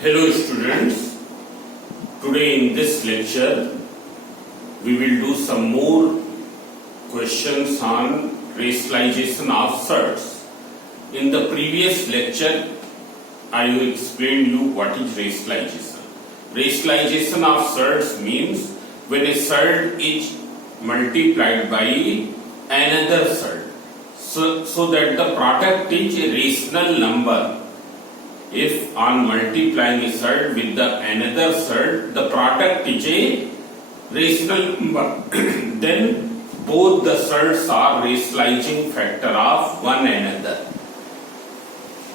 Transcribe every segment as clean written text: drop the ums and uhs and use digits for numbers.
Hello students, today in this lecture we will do some more questions on racialization of surds. In the previous lecture I explained you what is racialization. Racialization of surds means when a surd is multiplied by another surd so that the product is a rational number. If on multiplying a surd with the another surd, the product is a rational number, then both the surds are rationalizing factor of one another.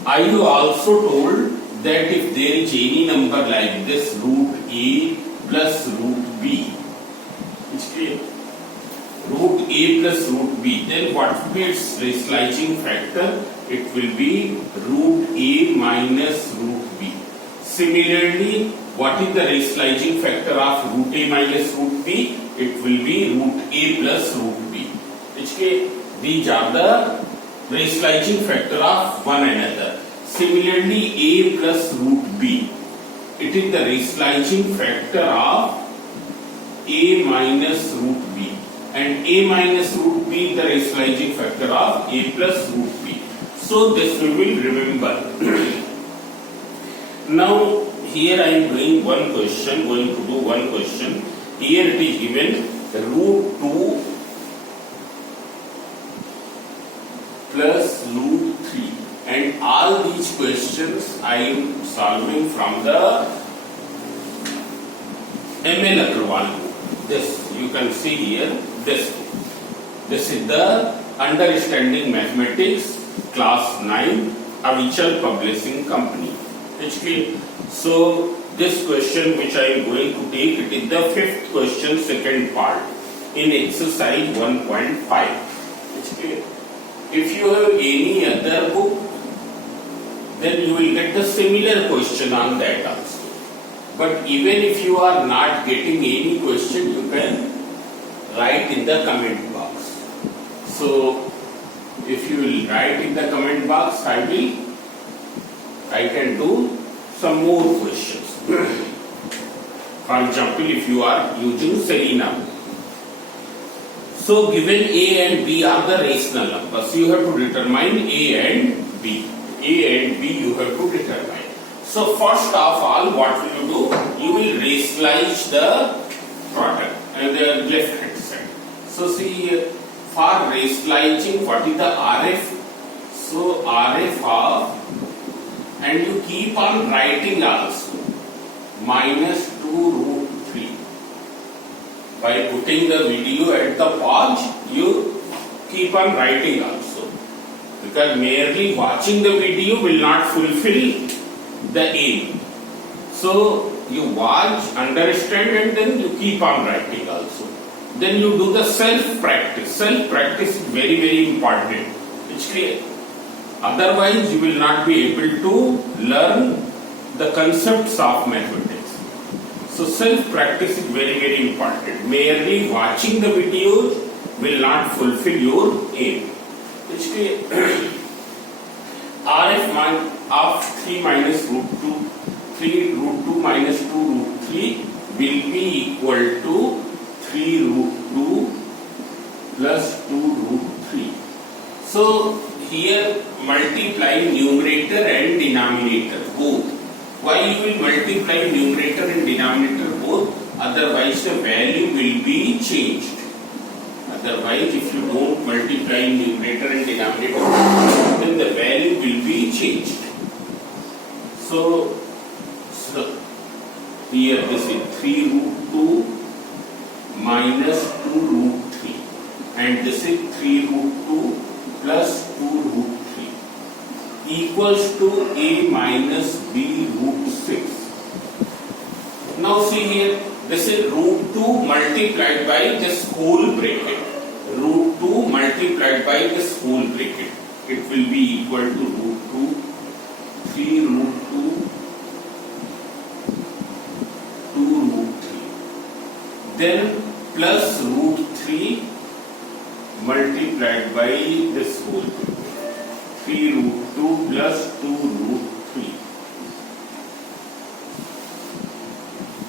I also told that if there is any number like this, root A plus root B, it's clear? Root A plus root B, then what will be its rationalizing factor? It will be root A minus root B. Similarly, what is the rationalizing factor of root A minus root B? It will be root A plus root B. These are the rationalizing factor of one another. Similarly, A plus root B, it is the rationalizing factor of A minus root B. And A minus root B is the rationalizing factor of A plus root B. So this we will remember. Now here I am doing one question, going to do one question. Here it is given root 2 plus root 3, and all these questions I am solving from the ML Agarwal book. This you can see here, this book. This is the Understanding Mathematics Class 9, Avichal Publishing Company. It's so this question which I am going to take, it is the fifth question, second part in exercise 1.5. It's clear. If you have any other book, then you will get the similar question on that also. But even if you are not getting any question, you can write in the comment box. So if you will write in the comment box, I can do some more questions. For example, if you are using Selena. So given A and B are the rational numbers, you have to determine A and B. A and B you have to determine. So first of all, what will you do? You will rationalize the product and the left hand side. So see here, for rationalizing, what is the RF? So RF of, and you keep on writing also, minus 2 root 3. By putting the video at the pause, you keep on writing also. Because merely watching the video will not fulfill the aim. So you watch, understand, and then you keep on writing also. Then you do the self-practice. Self-practice is very, very important. It's clear. Otherwise, you will not be able to learn the concepts of mathematics. So self-practice is very, very important. Merely watching the videos will not fulfill your aim. It's clear. RF of 3 minus root 2, 3 root 2 minus 2 root 3 will be equal to 3 root 2 plus 2 root 3. So here multiply numerator and denominator both. Why you will multiply numerator and denominator both? Otherwise the value will be changed. Otherwise if you don't multiply numerator and denominator, then the value will be changed. So here this is 3 root 2 minus 2 root 3, and this is 3 root 2 plus 2 root 3 equals to A minus B root 6. Now see here, this is root 2 multiplied by this whole bracket. Root 2 multiplied by this whole bracket. It will be equal to root 2, 3 root 2, 2 root 3. Then plus root 3 multiplied by this whole bracket. 3 root 2 plus 2 root 3.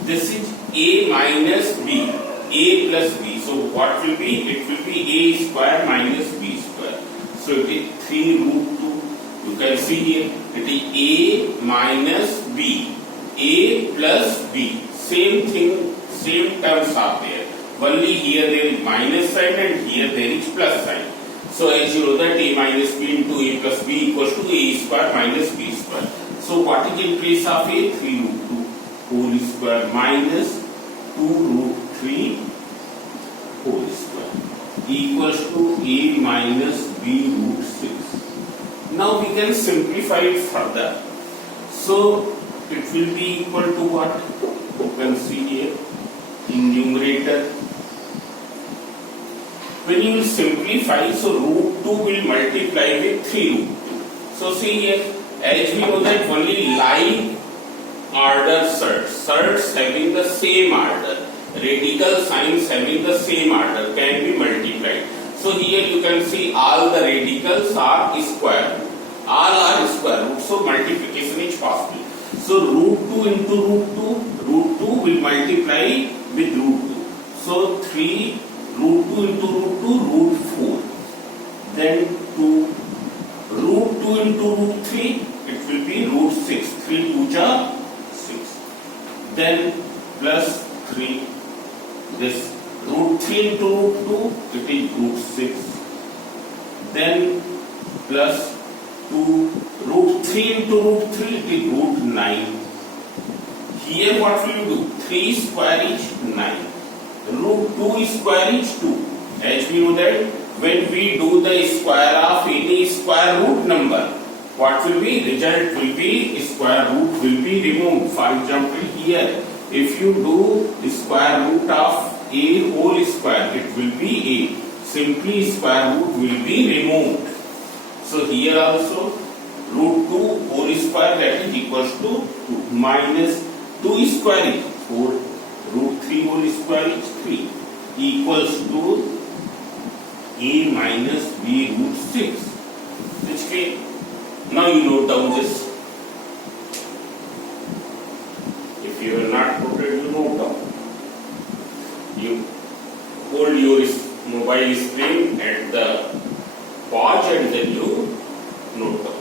This is a minus b, a plus b. So what will be? It will be a square minus b square. So it is 3 root 2. You can see here it is a minus b, a plus b. Same thing, same terms are there. Only here there is minus sign and here there is plus sign. So as you know that a minus b into a plus b equals to a square minus b square. So what is in place of a? 3 root 2 whole square minus 2 root 3 whole square equals to a minus b root 6. Now we can simplify it further. So it will be equal to what? You can see here in numerator. When you will simplify, so root 2 will multiply with 3 root 2. So see here, as we know that only like order surds having the same order, radical signs having the same order can be multiplied. So here you can see all the radicals are square root. All are square root, so multiplication is possible. So root 2 into root 2 will multiply with root 2. So 3 root 2 into root 2, root 4. Then 2 root 2 into root 3, it will be root 6. 3 2 are 6. Then plus 3. This root 3 into root 2, it is root 6. Then plus 2 root 3 into root 3, it is root 9. Here what will you do? 3 square is 9. Root 2 square is 2. As we know that when we do the square of any square root number, what will be? Result will be square root will be removed. For example, here if you do the square root of a whole square, it will be a. Simply square root will be removed. So here also root 2 whole square, that is equals to 2 minus 2 square is 4. Root 3 whole square is 3 equals to a minus b root 6. Which came. Now you note down this. If you have not noted, you note down. You hold your mobile screen at the pause and then you note down.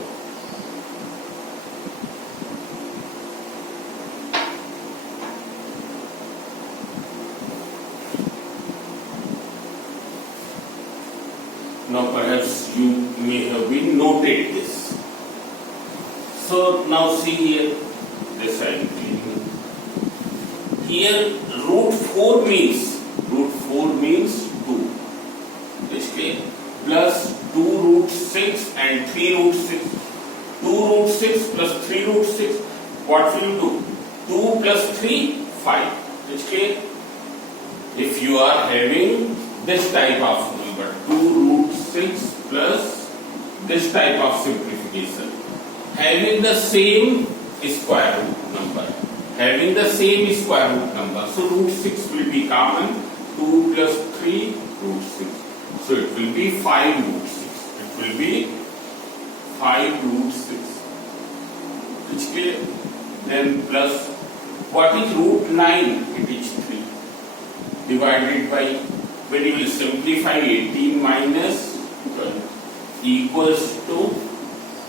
Now perhaps you may have been noted this. So now see here, this I am cleaning. Here root 4 means 2. Is clear? Plus 2 root 6 and 3 root 6. 2 root 6 plus 3 root 6. What will you do? 2 plus 3, 5. Is clear? If you are having this type of number, 2 root 6 plus this type of simplification, having the same square root number, so root 6 will be common. 2 plus 3 root 6. So it will be 5 root 6. It will be 5 root 6. It's clear? Then plus what is root 9? It is 3 divided by, when you will simplify, 18 minus 12 equals to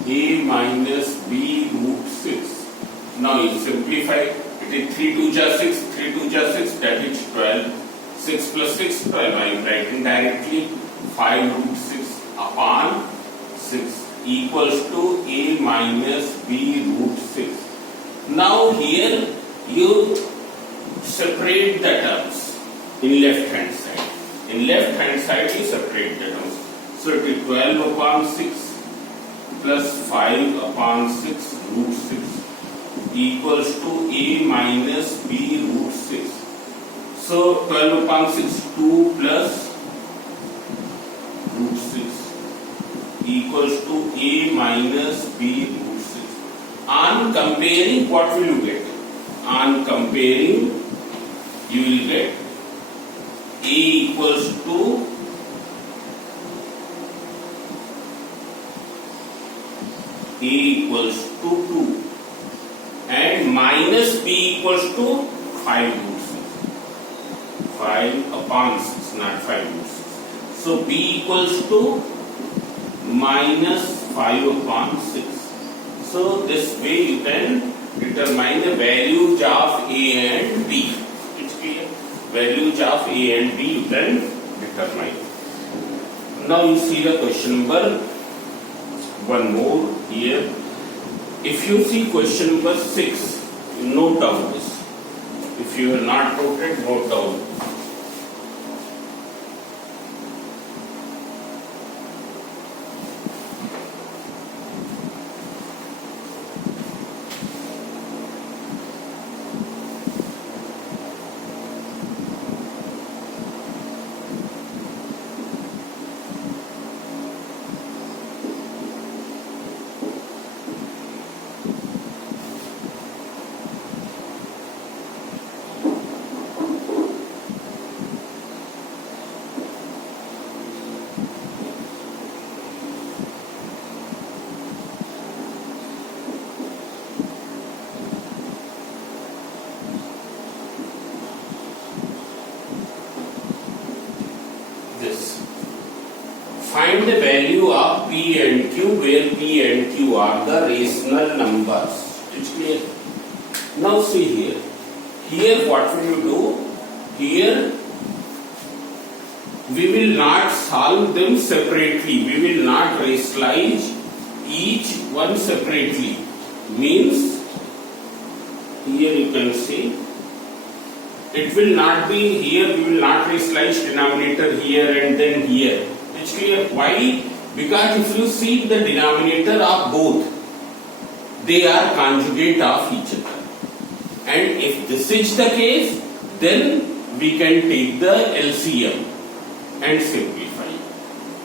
a minus b root 6. Now you simplify, it is 3 2 are 6, 3 2 are 6, that is 12. 6 plus 6, 12. I am writing directly 5 root 6 upon 6 equals to a minus b root 6. Now here you separate the terms in left hand side. In left hand side you separate the terms. So it is 12 upon 6 plus 5 upon 6 root 6 equals to a minus b root 6. So 12 upon 6, 2 plus root 6 equals to a minus b root 6. On comparing, what will you get? On comparing, you will get a equals to A equals to 2 and minus B equals to 5 root 6. 5 upon 6, not 5 root 6. So B equals to minus 5 upon 6. So this way you can determine the values of A and B. It's clear? Values of A and B you can determine. Now you see the question number one more here. If you see question number 6, note down this. If you have not noted, note down. Find the value of P and Q where P and Q are the rational numbers. It's clear? Now see here. Here what will you do? Here we will not solve them separately. We will not rationalize each one separately. Means here you can see it will not be here. We will not rationalize denominator here and then here. It's clear? Why? Because if you see the denominator of both, they are conjugate of each other. And if this is the case, then we can take the LCM and simplify.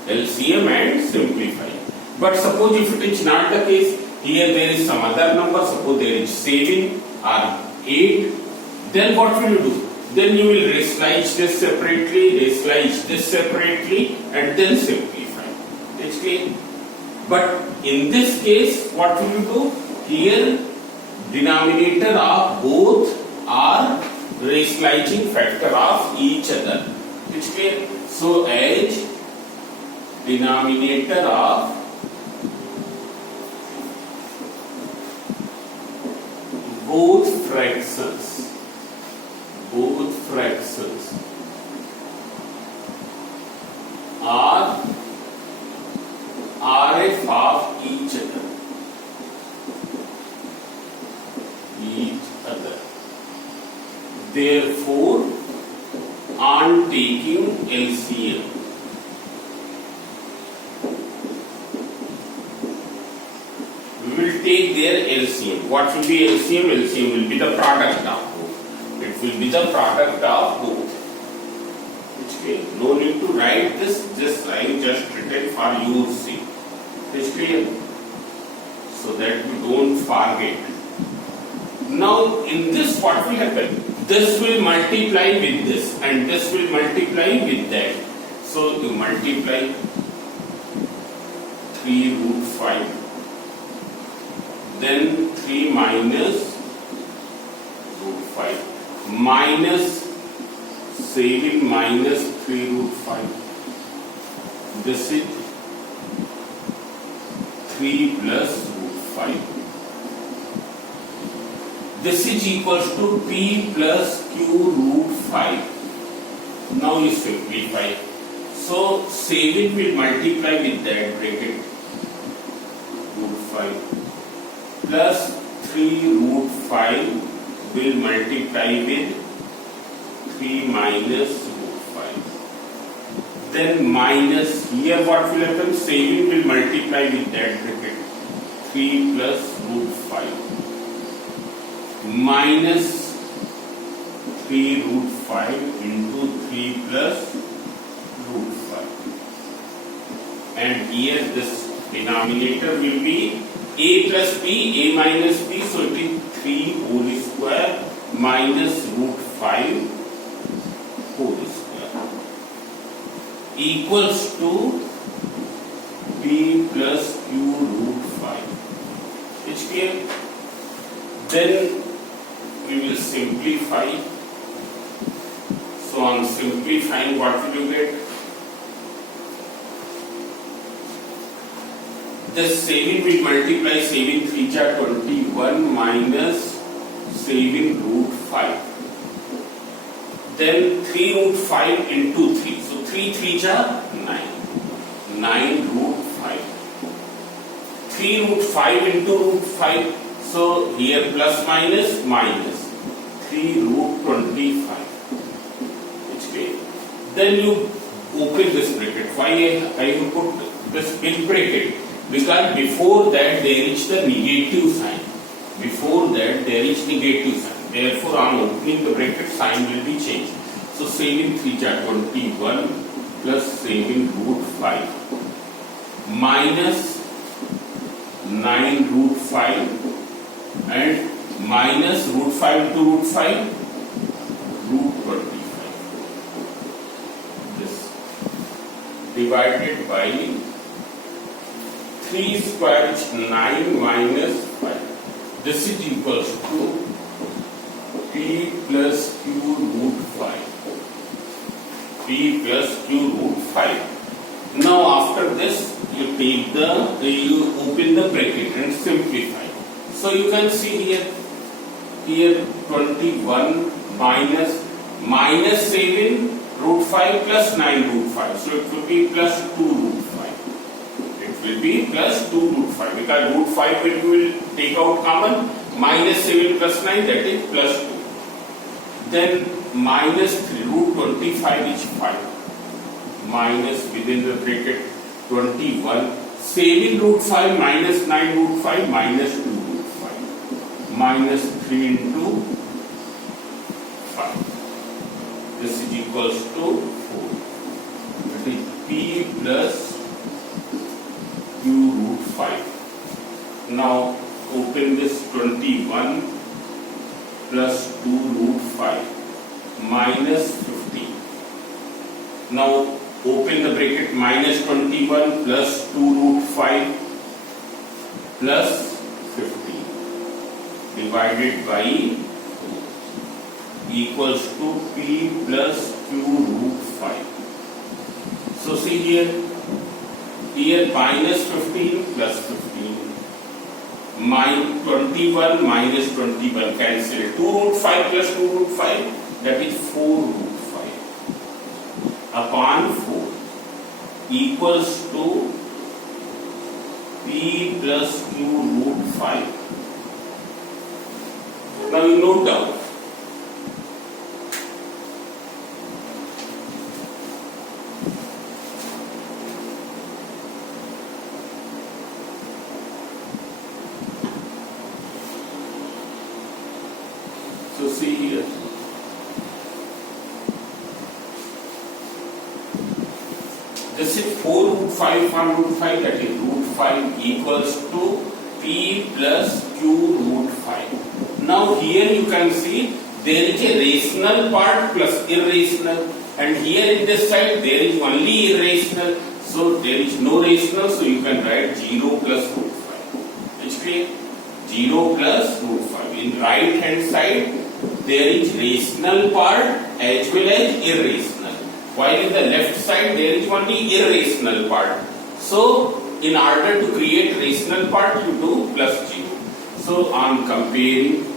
LCM and simplify. But suppose if it is not the case, here there is some other number, suppose there is 7 or 8, then what will you do? Then you will rationalize this separately, rationalize this separately, and then simplify. It's clear? But in this case, what will you do? Here, denominator of both are rationalizing factor of each other. It's clear? So, as denominator of both fractions are RF of each other. Therefore, on taking LCM, we will take their LCM. What will be LCM? LCM will be the product of both. It will be the product of both. Okay. No need to write this. This I just written for your sake. It's clear? So that you don't forget. Now in this what will happen? This will multiply with this and this will multiply with that. So you multiply 3 root 5. Then 3 minus root 5 minus 7 minus 3 root 5. This is 3 plus root 5. This is equals to P plus Q root 5. Now you simplify. So 7 will multiply with that bracket root 5 plus 3 root 5 will multiply with 3 minus root 5. Then minus here what will happen? 7 will multiply with that bracket 3 plus root 5 minus 3 root 5 into 3 plus root 5. And here this denominator will be a plus b, a minus b, so it is 3 whole square minus root 5 whole square equals to b plus q root 5. It's clear? Then we will simplify. So on simplifying, what will you get? This 7 will multiply 7 3 are 21 minus 7 root 5. Then 3 root 5 into 3. So 3 3 are 9. 9 root 5. 3 root 5 into root 5. So here plus minus minus. 3 root 25. Okay. Then you open this bracket. Why I have put this big bracket? Because before that there is the negative sign. Before that there is negative sign. Therefore on opening the bracket sign will be changed. So 7 3 are 21 plus 7 root 5 minus 9 root 5 and minus root 5 to root 5 root 25. This divided by 3 square is 9 minus 5. This is equals to P plus Q root 5. P plus Q root 5. Now after this you open the bracket and simplify. So you can see here 21 minus 7 root 5 plus 9 root 5. So it will be plus 2 root 5. It will be plus 2 root 5 because root 5 when you will take out common, minus 7 plus 9, that is plus 2. Then minus 3 root 25 is 5 minus within the bracket 21 7 root 5 minus 9 root 5 minus 2 root 5 minus 3 into 5. This is equals to 4. That is P plus Q root 5. Now open this 21 plus 2 root 5 minus 15. Now open the bracket minus 21 plus 2 root 5 plus 15 divided by 4 equals to P plus Q root 5. So see here minus 15 plus 15 minus 21 minus 21 cancel. 2 root 5 plus 2 root 5, that is 4 root 5 upon 4 equals to P plus Q root 5. Now you note down. So see here. This is 4 root 5 upon root 5, that is root 5 equals to P plus Q root 5. Now here you can see there is a rational part plus irrational, and here in this side there is only irrational, so there is no rational, so you can write 0 plus root 5. It's clear? 0 plus root 5. In right hand side there is rational part as well as irrational, while in the left side there is only irrational part. So in order to create rational part you do plus 0. So on comparing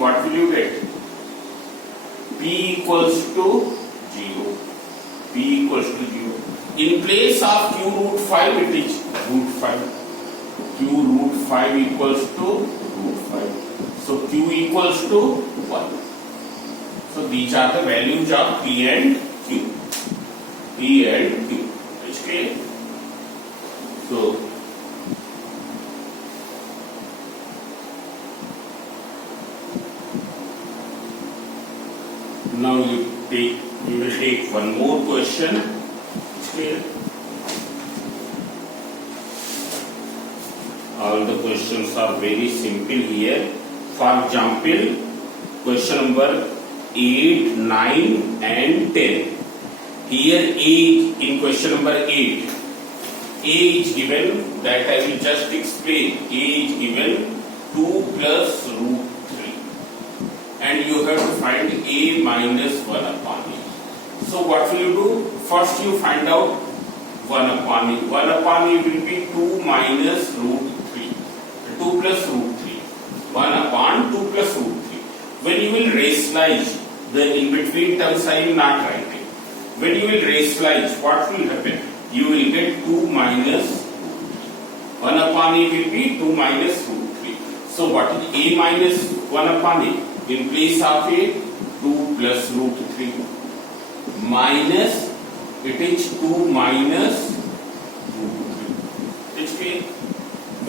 what will you get? P equals to 0. P equals to 0. In place of Q root 5 it is root 5. Q root 5 equals to root 5. So Q equals to 1. So these are the values of P and Q. P and Q. Okay. So now you will take one more question. Okay. All the questions are very simple here. For example, question number 8, 9 and 10. Here age in question number 8. Age given, that I will just explain. Age given 2 plus root and you have to find a minus 1 upon a. So what will you do? First you find out 1 upon a. 1 upon a will be 2 minus root 3. 2 plus root 3. 1 upon 2 plus root 3. When you will rationalize the in between terms, I am not writing. When you will rationalize, what will happen? You will get 2 minus 1 upon a will be 2 minus root 3. So what is a minus 1 upon a? In place of a, 2 plus root 3 minus, it is 2 minus root 3.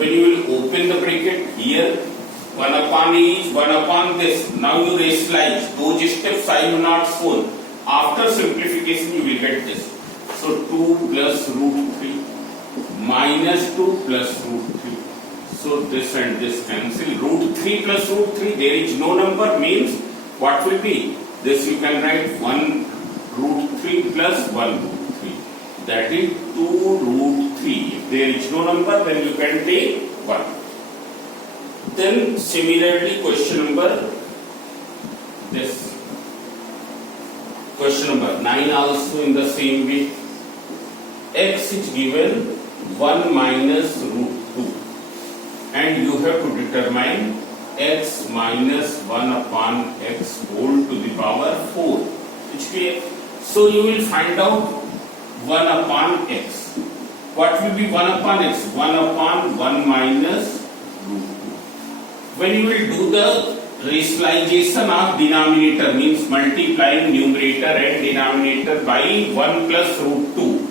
When you will open the bracket here, 1 upon a is 1 upon this. Now you rationalize. Those steps I have not shown. After simplification you will get this. So 2 plus root 3 minus 2 plus root 3. So this and this cancel. Root 3 plus root 3, there is no number, means what will be? This you can write 1 root 3 plus 1 root 3. That is 2 root 3. If there is no number, then you can take 1. Then similarly question number this. Question number 9 also in the same way. X is given 1 minus root 2 and you have to determine x minus 1 upon x whole to the power 4. Which clear? So you will find out 1 upon x. What will be 1 upon x? 1 upon 1 minus root 2. When you will do the rationalization of denominator, means multiplying numerator and denominator by 1 plus root 2.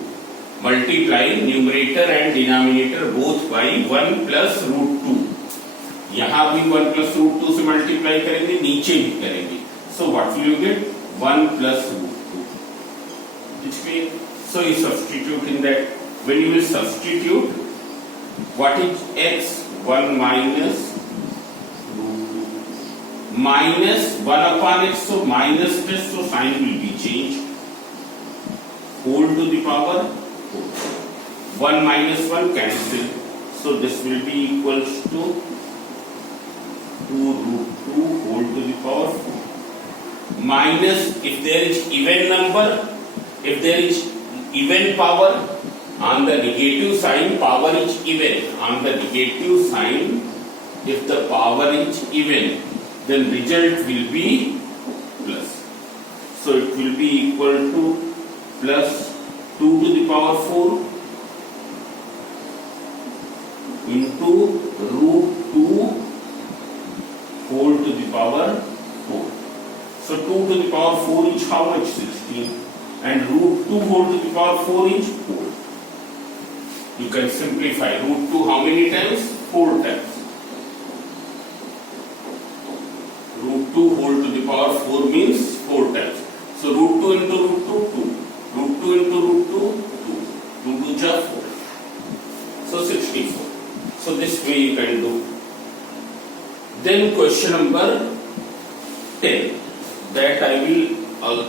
Multiplying numerator and denominator both by 1 plus root 2. यहाँ भी 1 plus root 2 से multiply करेंगे, नीचे भी करेंगे. So what will you get? 1 plus root 2. Which means, so you substitute in that. When you will substitute, what is x? 1 minus minus 1 upon x, so minus this, so sign will be changed. Whole to the power 4. 1 minus 1 cancel, so this will be equals to 2 root 2 whole to the power 4. Minus, if there is even number, if there is even power, on the negative sign power is even. On the negative sign, if the power is even, then result will be plus. So it will be equal to plus 2 to the power 4 into root 2 whole to the power 4. So 2 to the power 4 is how much? 16. And root 2 whole to the power 4 is 4. You can simplify. Root 2 how many times? 4 times. Root 2 whole to the power 4 means 4 times. So root 2 into root 2, 2. Root 2 into root 2, 2. 2 to 4. So 64. So this way you can do. Then question number 10. That I will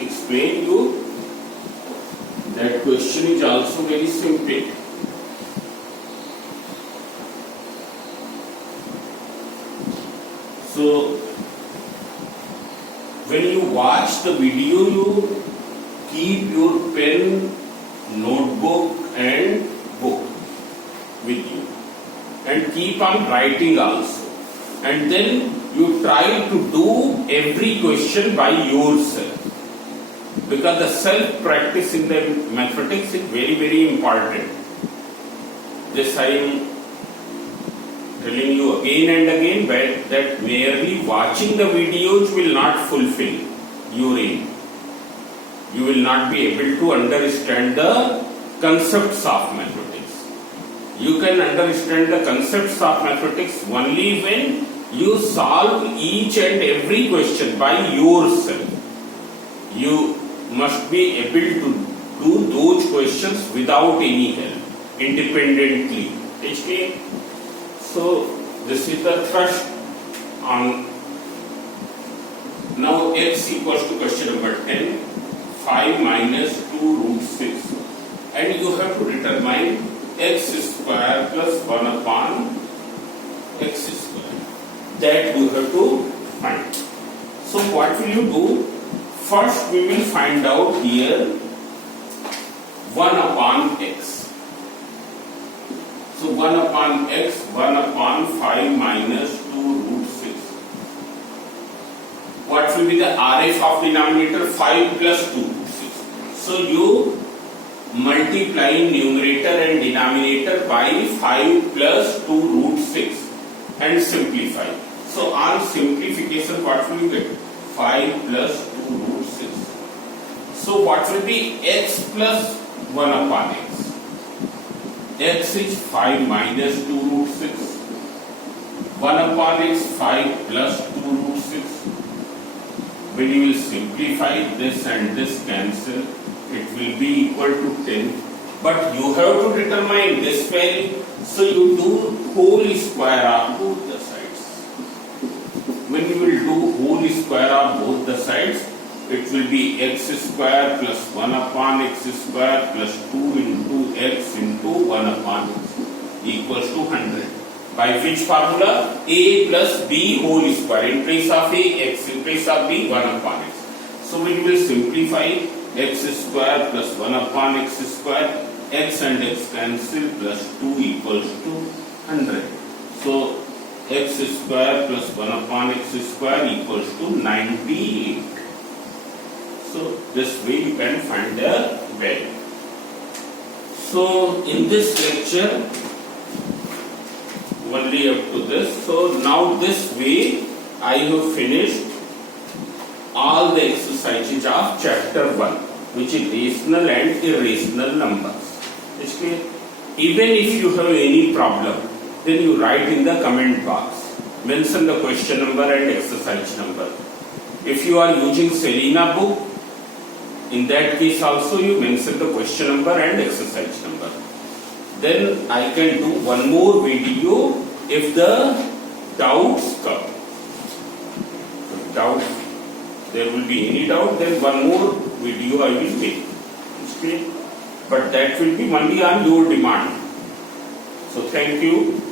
explain you. That question is also very simple. So when you watch the video, you keep your pen, notebook and book with you and keep on writing also, and then you try to do every question by yourself, because the self practice in the mathematics is very, very important. This I am telling you again and again, but that merely watching the videos will not fulfill your aim. You will not be able to understand the concepts of mathematics. You can understand the concepts of mathematics only when you solve each and every question by yourself. You must be able to do those questions without any help, independently. Okay? So this is the thrust on. Now x equals to question number 10, 5 minus 2 root 6, and you have to determine x square plus 1 upon x square. That you have to find. So what will you do? First we will find out here 1 upon x. So 1 upon x, 1 upon 5 minus 2 root 6. What will be the RF of denominator? 5 plus 2 root 6. So you multiply numerator and denominator by 5 plus 2 root 6 and simplify. So on simplification, what will you get? 5 plus 2 root 6. So what will be x plus 1 upon x? X is 5 minus 2 root 6. 1 upon x, 5 plus 2 root 6. When you will simplify this and this cancel, it will be equal to 10. But you have to determine this value. So you do whole square of both the sides. When you will do whole square of both the sides, it will be x square plus 1 upon x square plus 2 into x into 1 upon x equals to 100. By which formula? A plus b whole square. In place of a, x. In place of b, 1 upon x. So when you will simplify, x square plus 1 upon x square, x and x cancel, plus 2 equals to 100. So x square plus 1 upon x square equals to 98. So this way you can find the value. So in this lecture, only up to this. So now this way I have finished all the exercises of chapter 1, which is rational and irrational numbers. Even if you have any problem, then you write in the comment box. Mention the question number and exercise number. If you are using Selena book, in that case also you mention the question number and exercise number. Then I can do one more video if the doubts come. There will be any doubt, then one more video I will make. But that will be only on your demand. So thank you.